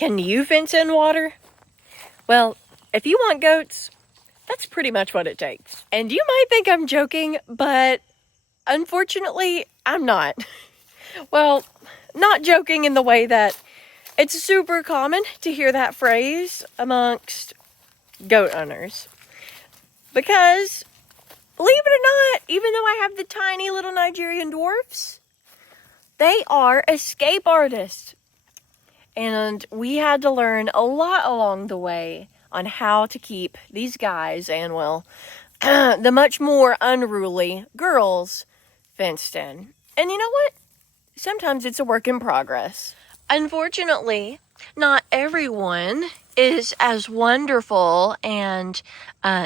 Can you fence in water? Well, if you want goats, that's pretty much what it takes. And you might think I'm joking, but unfortunately, I'm not. Well, not joking in the way that it's super common to hear that phrase amongst goat owners. Because, believe it or not, even though I have the tiny little Nigerian dwarfs, they are escape artists. And we had to learn a lot along the way on how to keep these guys and, well, the much more unruly girls fenced in. And you know what? Sometimes it's a work in progress. Unfortunately, not everyone is as wonderful and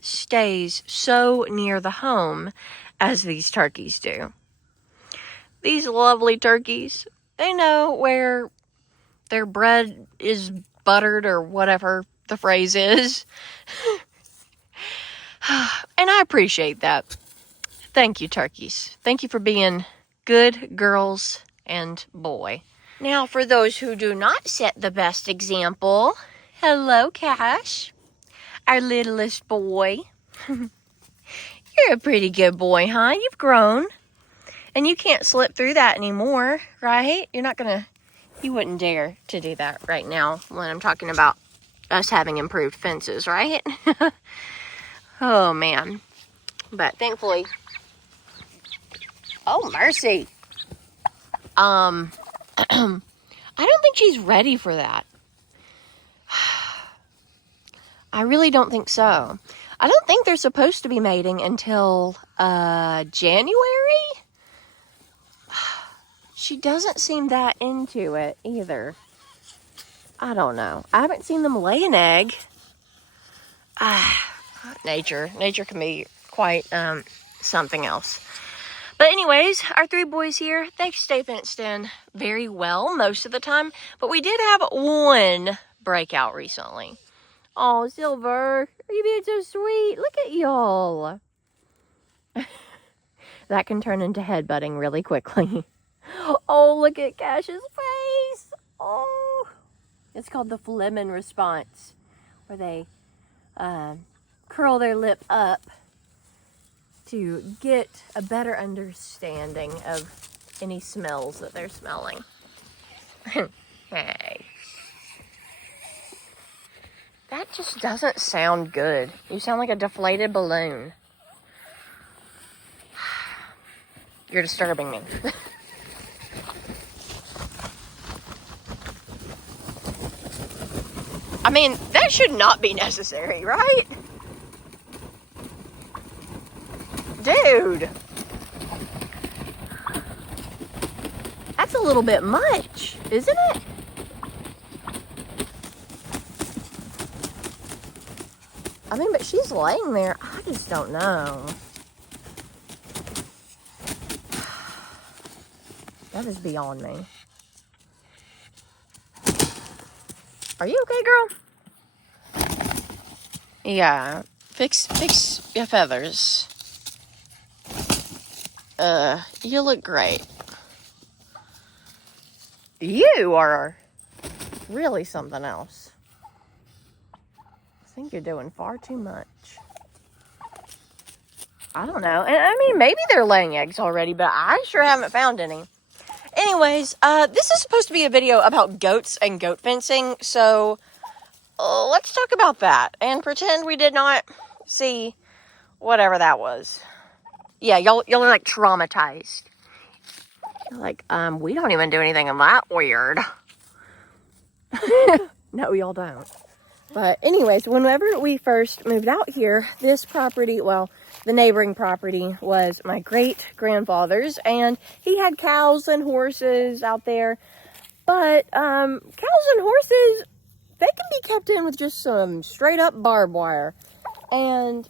stays so near the home as these turkeys do. These lovely turkeys, they know where their bread is buttered or whatever the phrase is. And I appreciate that. Thank you, turkeys. Thank you for being good girls and boy. Now, for those who do not set the best example, hello, Cash, our littlest boy. You're a pretty good boy, huh? You've grown. And you can't slip through that anymore, right? You wouldn't dare to do that right now when I'm talking about us having improved fences, right? Oh, man. But thankfully... Oh, mercy. I don't think she's ready for that. I really don't think so. I don't think they're supposed to be mating until January. She doesn't seem that into it either. I don't know. I haven't seen them lay an egg. Nature can be quite something else. But anyways, our three boys here, they stay fenced in very well most of the time. But we did have one breakout recently. Oh, Silver, are you being so sweet? Look at y'all. That can turn into headbutting really quickly. Oh, look at Cash's face. Oh, it's called the Fleming response, where they curl their lip up to get a better understanding of any smells that they're smelling. Hey. That just doesn't sound good. You sound like a deflated balloon. You're disturbing me. I mean, that should not be necessary, right? Dude. That's a little bit much, isn't it? I mean, but she's laying there. I just don't know. That is beyond me. Are you okay, girl? Yeah. Fix your feathers. You look great. You are really something else. I think you're doing far too much. I don't know. And I mean, maybe they're laying eggs already, but I sure haven't found any. Anyways, this is supposed to be a video about goats and goat fencing, so let's talk about that and pretend we did not see whatever that was. Yeah, y'all are like traumatized. You're like, we don't even do anything that weird. No, y'all don't. But anyways, whenever we first moved out here, this property, well, the neighboring property was my great-grandfather's, and he had cows and horses out there. But cows and horses, they can be kept in with just some straight-up barbed wire. And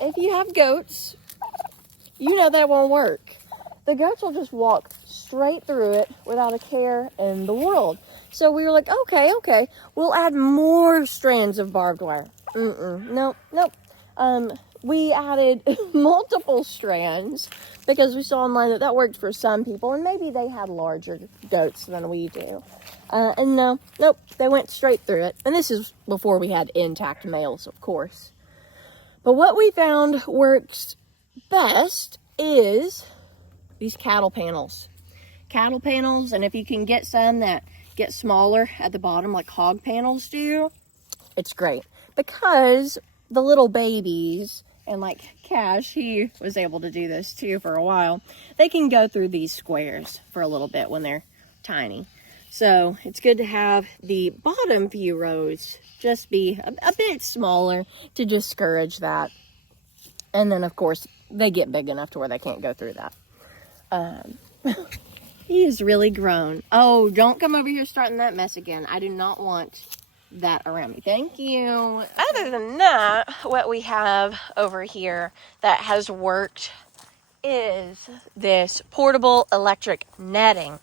if you have goats, you know that won't work. The goats will just walk straight through it without a care in the world. So we were like, okay, we'll add more strands of barbed wire. Nope. We added multiple strands because we saw online that that worked for some people, and maybe they had larger goats than we do. And no, nope, they went straight through it. And this is before we had intact males, of course. But what we found works best is these cattle panels. Cattle panels, and if you can get some that get smaller at the bottom like hog panels do, it's great. Because the little babies, and like Cash, he was able to do this too for a while, they can go through these squares for a little bit when they're tiny. So it's good to have the bottom few rows just be a bit smaller to discourage that. And then of course they get big enough to where they can't go through that. He is really grown. Oh, don't come over here starting that mess again. I do not want that around me. Thank you. Other than that, what we have over here that has worked is this portable electric netting.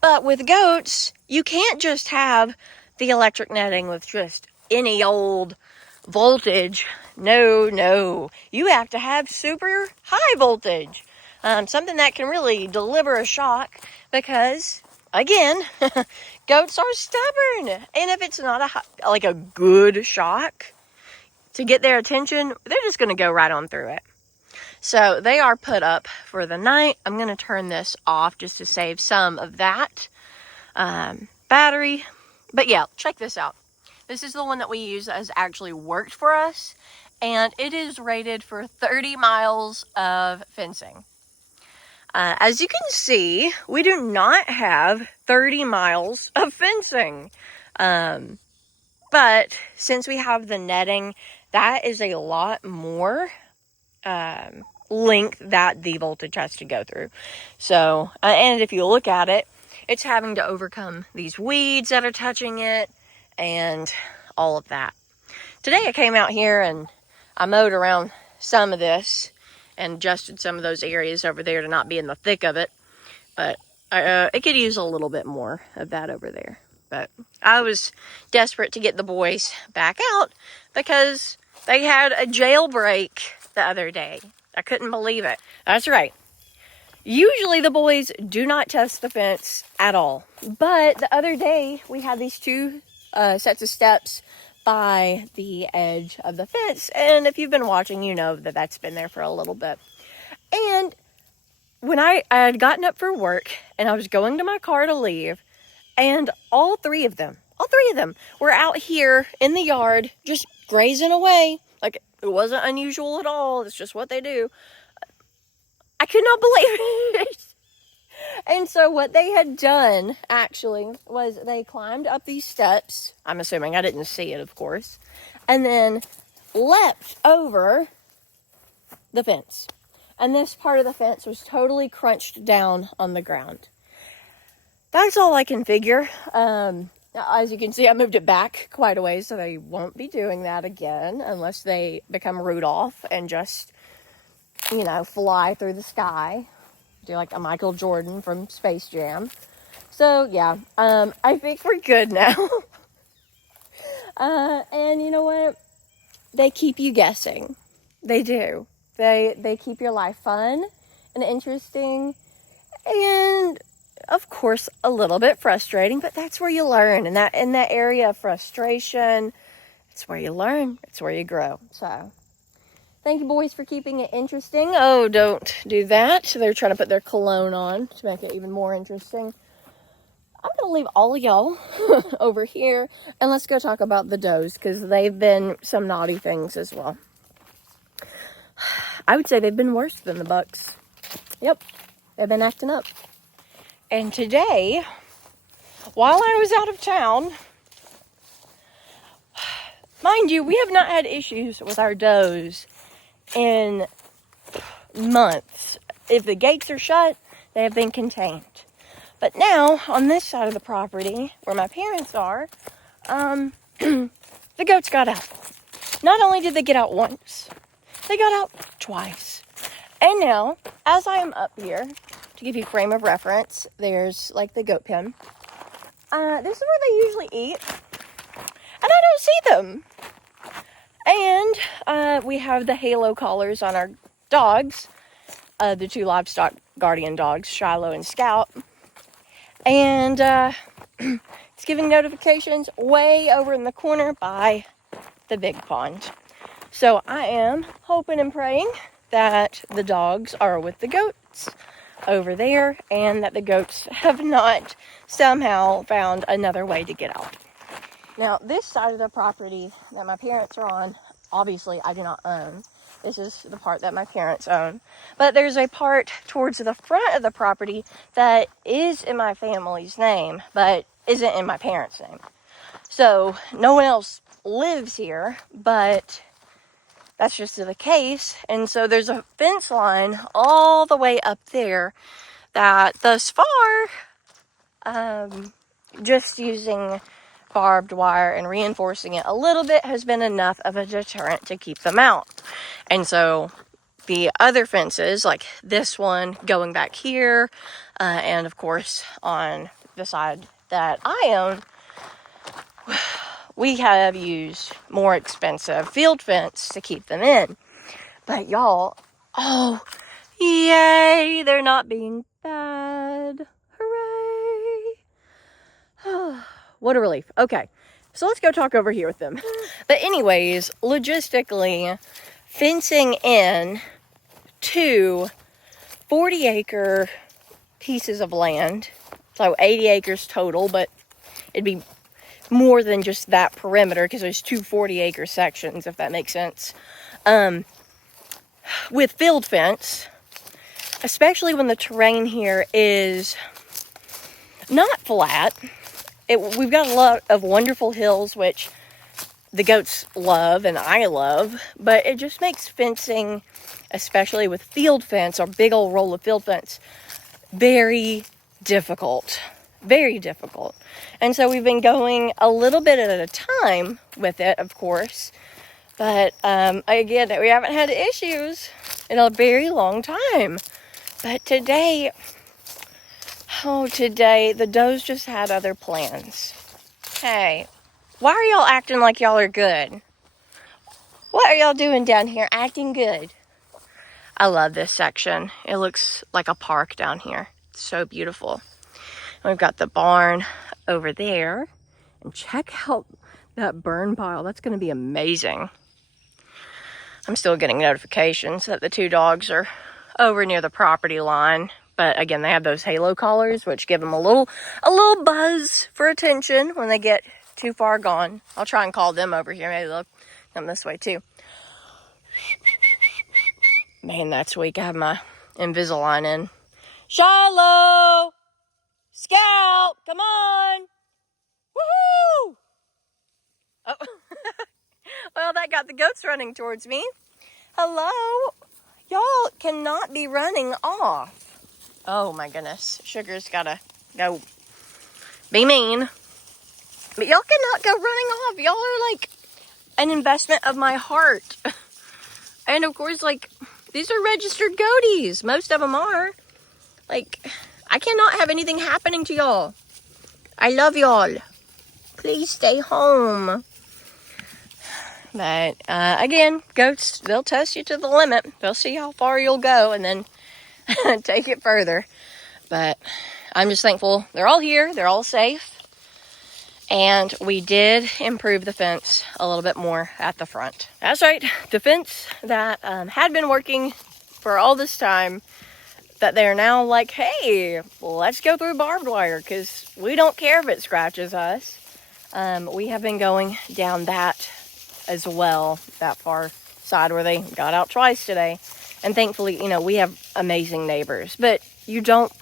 But with goats, you can't just have the electric netting with just any old voltage. No. You have to have super high voltage. Something that can really deliver a shock because, again, goats are stubborn. And if it's not a good shock to get their attention, they're just going to go right on through it. So they are put up for the night. I'm going to turn this off just to save some of that battery. But yeah, check this out. This is the one that we use that has actually worked for us. And it is rated for 30 miles of fencing. As you can see, we do not have 30 miles of fencing. But since we have the netting, that is a lot more length that the voltage has to go through. So, and if you look at it, it's having to overcome these weeds that are touching it and all of that. Today I came out here and I mowed around some of this and adjusted some of those areas over there to not be in the thick of it. But it could use a little bit more of that over there. But I was desperate to get the boys back out because they had a jailbreak the other day. I couldn't believe it. That's right. Usually the boys do not test the fence at all. But the other day we had these two sets of steps by the edge of the fence. And if you've been watching, you know that that's been there for a little bit. And when I had gotten up for work and I was going to my car to leave, and all three of them were out here in the yard just grazing away. Like, it wasn't unusual at all. It's just what they do. I could not believe it. And so what they had done, actually, was they climbed up these steps. I'm assuming, I didn't see it, of course. And then leapt over the fence. And this part of the fence was totally crunched down on the ground. That's all I can figure. As you can see, I moved it back quite a ways, so they won't be doing that again unless they become Rudolph and just, fly through the sky. Do like a Michael Jordan from Space Jam. So, yeah, I think we're good now. And you know what? They keep you guessing. They do. They keep your life fun and interesting and, of course, a little bit frustrating, but that's where you learn. And that in that area of frustration, it's where you learn. It's where you grow. So, thank you, boys, for keeping it interesting. Oh, don't do that. They're trying to put their cologne on to make it even more interesting. I'm going to leave all of y'all over here, and let's go talk about the does, because they've been some naughty things as well. I would say they've been worse than the bucks. Yep, they've been acting up. And today, while I was out of town, mind you, we have not had issues with our does in months. If the gates are shut, they have been contained. But now, on this side of the property, where my parents are, the goats got out. Not only did they get out once, they got out twice. And now, as I am up here, to give you a frame of reference, there's like the goat pen. This is where they usually eat. And I don't see them. And we have the halo collars on our dogs. the 2 livestock guardian dogs, Shiloh and Scout. And it's giving notifications way over in the corner by the big pond. So I am hoping and praying that the dogs are with the goats over there and that the goats have not somehow found another way to get out. Now, this side of the property that my parents are on, obviously I do not own. This is the part that my parents own. But there's a part towards the front of the property that is in my family's name, but isn't in my parents' name. So no one else lives here, but that's just the case. And so there's a fence line all the way up there that thus far, just using barbed wire and reinforcing it a little bit has been enough of a deterrent to keep them out. And so the other fences, like this one going back here, and of course on the side that I own, we have used more expensive field fence to keep them in. But y'all, oh, yay, they're not being bad. Hooray. What a relief. Okay, so let's go talk over here with them. But anyways, logistically, fencing in 2 40-acre pieces of land, so 80 acres total, but it'd be more than just that perimeter because there's 2 40-acre sections, if that makes sense. With field fence, especially when the terrain here is not flat. We've got a lot of wonderful hills, which the goats love and I love, but it just makes fencing, especially with field fence or big old roll of field fence, very difficult. Very difficult. And so we've been going a little bit at a time with it, of course, but again, we haven't had issues in a very long time. But today the does just had other plans. Hey, why are y'all acting like y'all are good? What are y'all doing down here acting good? I love this section. It looks like a park down here. It's so beautiful. We've got the barn over there. And check out that burn pile. That's going to be amazing. I'm still getting notifications that the 2 dogs are over near the property line. But again, they have those halo collars, which give them a little buzz for attention when they get too far gone. I'll try and call them over here. Maybe they'll come this way too. Man, that's weak. I have my Invisalign in. Shiloh! Scout! Come on! Woohoo! Oh. Well, that got the goats running towards me. Hello? Y'all cannot be running off. Oh my goodness. Sugar's gotta go be mean. But y'all cannot go running off. Y'all are like an investment of my heart. And of course, like, these are registered goaties. Most of them are. Like, I cannot have anything happening to y'all. I love y'all. Please stay home. But, again, goats, they'll test you to the limit. They'll see how far you'll go and then take it further. But I'm just thankful they're all here. They're all safe. And we did improve the fence a little bit more at the front. That's right. The fence that had been working for all this time, that they're now like, hey, let's go through barbed wire because we don't care if it scratches us. We have been going down that as well, that far side where they got out twice today. And thankfully, you know, we have amazing neighbors. But you don't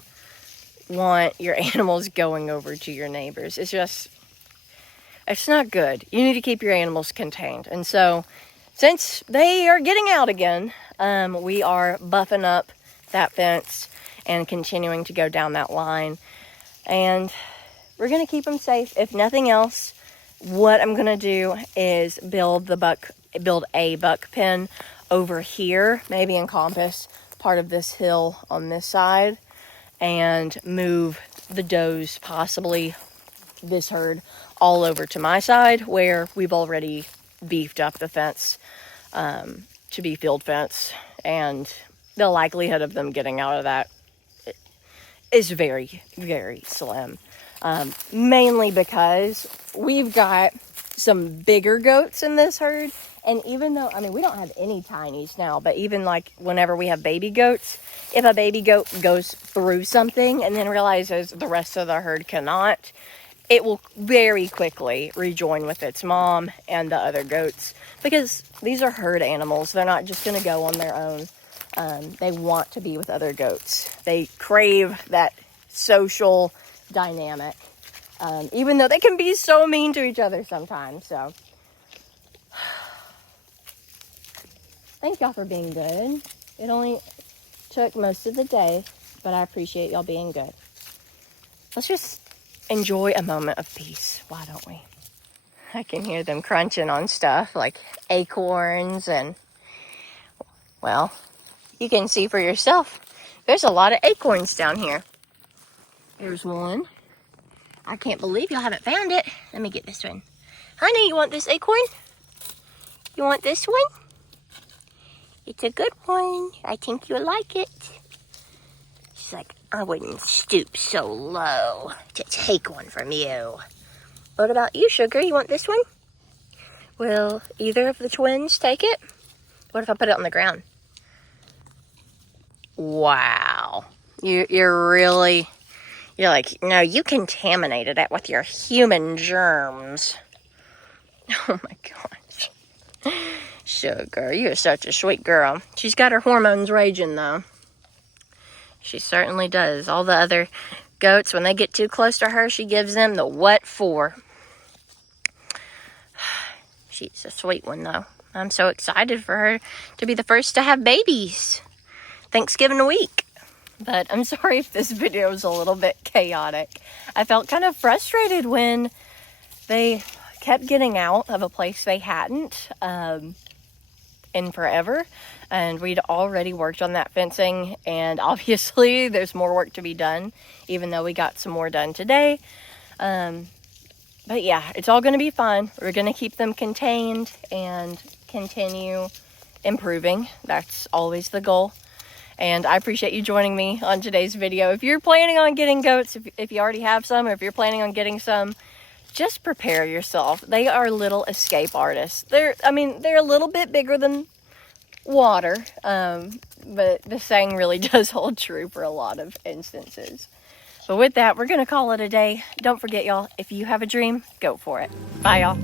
want your animals going over to your neighbors. It's not good. You need to keep your animals contained. And so, since they are getting out again, we are buffing up that fence and continuing to go down that line. And we're going to keep them safe. If nothing else, what I'm going to do is build a buck pen over here, maybe encompass part of this hill on this side, and move the does, possibly this herd, all over to my side where we've already beefed up the fence to be field fence, and the likelihood of them getting out of that is very, very slim. Mainly because we've got some bigger goats in this herd. And even though, I mean, we don't have any tinies now, but even like whenever we have baby goats, if a baby goat goes through something and then realizes the rest of the herd cannot, it will very quickly rejoin with its mom and the other goats, because these are herd animals. They're not just going to go on their own. They want to be with other goats. They crave that social dynamic, even though they can be so mean to each other sometimes. So thank y'all for being good. It only took most of the day, but I appreciate y'all being good. Let's just enjoy a moment of peace, why don't we? I can hear them crunching on stuff like acorns, and, well, you can see for yourself. There's a lot of acorns down here. There's one. I can't believe y'all haven't found it. Let me get this one. Honey, you want this acorn? You want this one? It's a good one. I think you'll like it. She's like, I wouldn't stoop so low to take one from you. What about you, Sugar? You want this one? Will either of the twins take it? What if I put it on the ground? Wow. You're like, no, you contaminated it with your human germs. Oh my gosh. Sugar, you're such a sweet girl. She's got her hormones raging, though. She certainly does. All the other goats, when they get too close to her, she gives them the what for. She's a sweet one, though. I'm so excited for her to be the first to have babies. Thanksgiving week. But I'm sorry if this video is a little bit chaotic. I felt kind of frustrated when they kept getting out of a place they hadn't in forever. And we'd already worked on that fencing. And obviously there's more work to be done, even though we got some more done today. But yeah, it's all going to be fine. We're going to keep them contained and continue improving. That's always the goal. And I appreciate you joining me on today's video. If you're planning on getting goats, if you already have some, or if you're planning on getting some, just prepare yourself. They are little escape artists. They're a little bit bigger than water, but the saying really does hold true for a lot of instances. But with that, we're going to call it a day. Don't forget, y'all, if you have a dream, go for it. Bye, y'all.